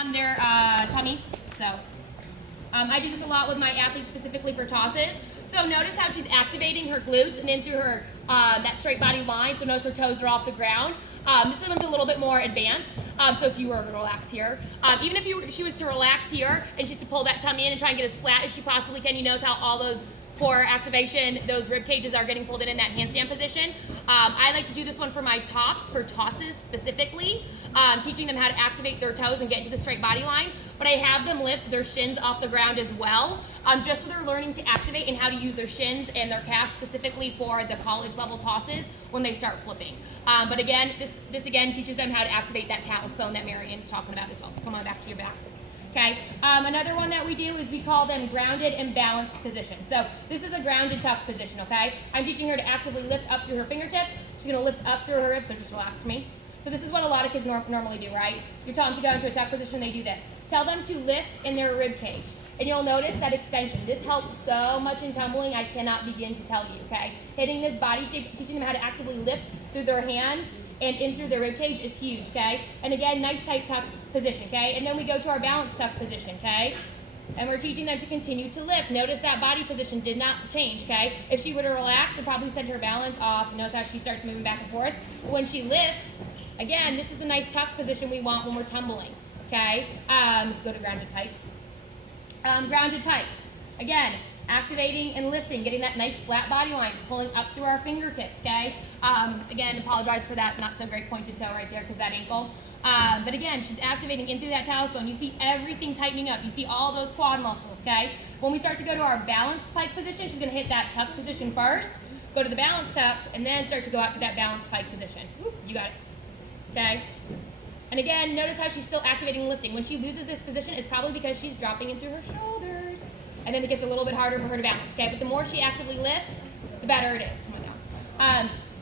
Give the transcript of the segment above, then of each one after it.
on their tummies. So I do this a lot with my athletes specifically for tosses. So notice how she's activating her glutes and in through her that straight body line. So notice her toes are off the ground. This one's a little bit more advanced. So if you were to relax here, even if she was to relax here and she's to pull that tummy in and try and get as flat as she possibly can, you notice how all those core activation, those rib cages are getting pulled in that handstand position. I like to do this one for my tops, for tosses specifically, teaching them how to activate their toes and get into the straight body line. But I have them lift their shins off the ground as well, just so they're learning to activate and how to use their shins and their calves specifically for the college level tosses when they start flipping. But again, this again teaches them how to activate that talus bone that Marianne's talking about as well. So come on back to your back. Okay, another one that we do is we call them grounded and balanced positions. So this is a grounded tuck position, okay? I'm teaching her to actively lift up through her fingertips. She's gonna lift up through her hips, so just relax me. So this is what a lot of kids normally do, right? You're telling them to go into a tuck position, they do this. Tell them to lift in their rib cage. And you'll notice that extension. This helps so much in tumbling, I cannot begin to tell you, okay? Hitting this body shape, teaching them how to actively lift through their hands and in through their rib cage is huge, okay? And again, nice tight tuck position, okay? And then we go to our balanced tuck position, okay? And we're teaching them to continue to lift. Notice that body position did not change, okay? If she were to relax, it probably send her balance off. Notice how she starts moving back and forth. But when she lifts, again, this is the nice tuck position we want when we're tumbling, okay? Let's go to grounded pike. Grounded pike. Again, activating and lifting, getting that nice flat body line, pulling up through our fingertips, okay? Again, apologize for that not so great pointed toe right there because that ankle. But again, she's activating in through that talus bone. You see everything tightening up. You see all those quad muscles, okay? When we start to go to our balanced pike position, she's gonna hit that tuck position first, go to the balanced tucked, and then start to go out to that balanced pike position. Woo, you got it, okay? And again, notice how she's still activating and lifting. When she loses this position, it's probably because she's dropping in through her shoulders. And then it gets a little bit harder for her to balance, okay? But the more she actively lifts, the better it is. Come on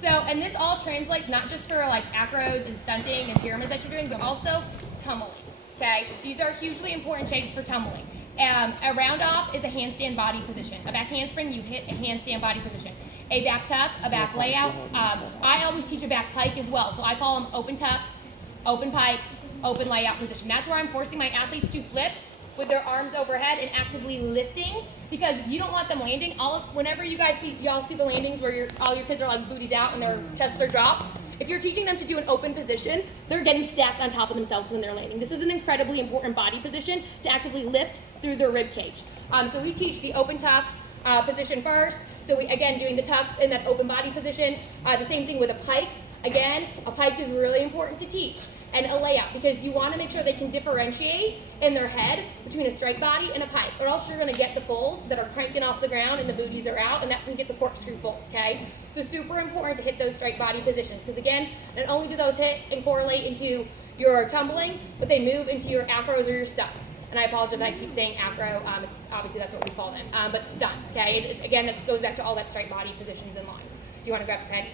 down. And this all translates not just for like acros and stunting and pyramids that you're doing, but also tumbling, okay? These are hugely important shapes for tumbling. A round off is a handstand body position. A back handspring, you hit a handstand body position. A back tuck, a back layout. I always teach a back pike as well. So I call them open tucks, open pikes, open layout position. That's where I'm forcing my athletes to flip with their arms overhead and actively lifting, because you don't want them landing. Whenever you guys see the landings where all your kids are like booties out and their chests are dropped, if you're teaching them to do an open position, they're getting stacked on top of themselves when they're landing. This is an incredibly important body position to actively lift through their rib cage. So we teach the open tuck position first. So we, again, doing the tucks in that open body position. The same thing with a pike. Again, a pike is really important to teach. And a layout, because you want to make sure they can differentiate in their head between a straight body and a pike, or else you're going to get the fulls that are cranking off the ground and the booties are out, and that's when you get the corkscrew fulls, okay? So super important to hit those straight body positions, because again, not only do those hit and correlate into your tumbling, but they move into your acros or your stunts. And I apologize if I keep saying acro, it's obviously that's what we call them, but stunts, okay? Again, that goes back to all that straight body positions and lines. Do you want to grab the pegs?